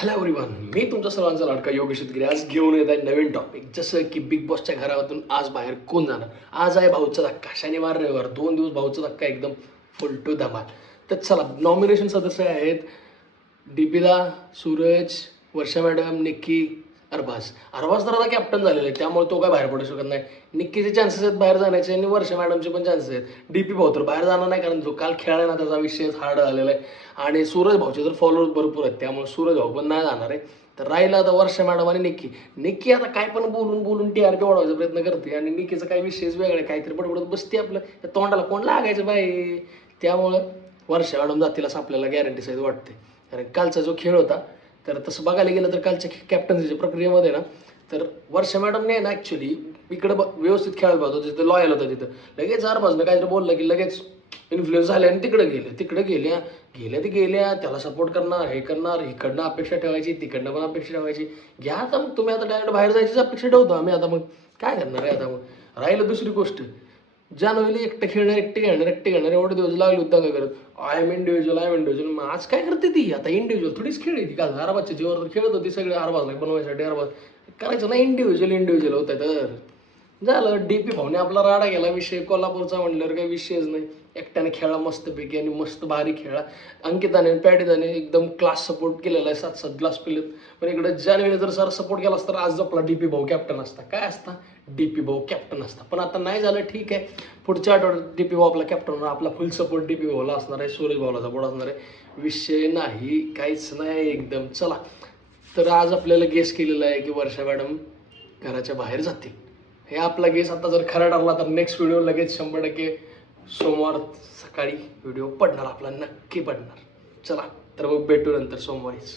Hello everyone मी तुमचा सर्वांचा लाडका योगेश गिरे आज घेऊन येत आहे नवीन टॉपिक जसं की बिग बॉसच्या घरातून आज बाहेर कोण जाणार? आज आहे भाऊचा धक्का. शनिवार रविवार दोन दिवस भाऊचा धक्का एकदम फुल टू धमाल. तर चला नॉमिनेशन सदस्य आहेत दीपिदा सूरज वर्षा मॅडम निक्की अरबाज अरबाज तर आता कॅप्टन झालेला आहे त्यामुळे तो काय बाहेर पडू शकत नाही. निक्कीचे चान्सेस आहेत बाहेर जाण्याचे आणि वर्ष मॅडमचे पण चान्सेस आहेत. डी पी भाऊ तर बाहेर जाणार नाही कारण जो काल खेळला ना त्याचा विषय हार्ड झालेला आहे. आणि सूरज भाऊचे तर फॉलोअर्स भरपूर आहेत. त्यामुळे सूरज भाऊ पण नाही जाणार आहे. तर राहिला आता वर्षा मॅडम आणि निक्की. निक्की आता काय पण बोलून बोलून टी आर पी वाढवायचा प्रयत्न करते आणि निक्कीचा काही विषयच वेगळा आहे. काहीतरी बडबडत बसते आपलं. त्या तोंडाला कोण लागायचं बाई? त्यामुळं वर्षा मॅडम जातील असं आपल्याला गॅरंटी सहित वाटते. कारण कालचा जो खेळ होता तर तसं बघायला गेलं तर कालच्या कॅप्टन्सीच्या प्रक्रियेमध्ये ना तर वर्षा मॅडमने ना ॲक्च्युली इकडं ब व्यवस्थित खेळायला पाहतो जिथं लॉयल होता तिथं. लगेच चार बाजूला काहीतरी बोललं की लगेच इन्फ्लुएन्स झाले आणि तिकडे गेले. तिकडे गेल्या गेल्या ते गेल्या त्याला सपोर्ट करणार हे करणार इकडनं अपेक्षा ठेवायची तिकडनं पण अपेक्षा ठेवायची. घ्या आता मग तुम्ही आता डायरेक्ट बाहेर जायचीच अपेक्षा ठेवतो आम्ही आता मग. काय करणार आहे आता मग? राहिलं दुसरी गोष्ट. जानवली एकटं खेळणार एकटे खेळणार एकटे खेळणार एवढे दिवस लागले होते काय करत I am individual I am individual मग आज काय करते ती? आता इंडिव्हिज्युअल थोडीच खेळली ती. काल अरबाजच्या जीवावर खेळत होती सगळे अरबाजला बनवायसाठी अरबाज करायचं ना इंडिव्हिज्युअल इंडिव्हिज्युअल होतं तर. झालं डी पी भाऊने आपला राडा गेला विषय कोल्हापूरचा म्हणल्यावर काही विषयच नाही. एकट्याने खेळा मस्तपैकी आणि मस्त भारी खेळा. अंकिताने पॅडिताने एकदम क्लास सपोर्ट केलेला आहे सात सात ग्लास पिलेत. पण इकडे जानवीने जर सर सपोर्ट केला असता तर आज आपला डी पी भाऊ कॅप्टन असता. काय असता? डी पी भाऊ कॅप्टन असता. पण आता नाही झालं ठीक आहे. पुढच्या आठवड्यात डी पी भाऊ आपला कॅप्टन होणार. आपला फुल सपोर्ट डी पी भाऊला असणार आहे सूरज भाऊला सपोर्ट असणार आहे. विषय नाही काहीच नाही एकदम. चला. तर आज आपल्याला गेस केलेला आहे की वर्षा मॅडम घराच्या बाहेर जातील. हे आपला गेस आता जर खरा ठरला तर नेक्स्ट व्हिडिओ लगेच शंभर टक्के सोमवार सकाळी व्हिडिओ पडणार आपला नक्की पडणार. चला तर मग भेटू नंतर सोमवारीच.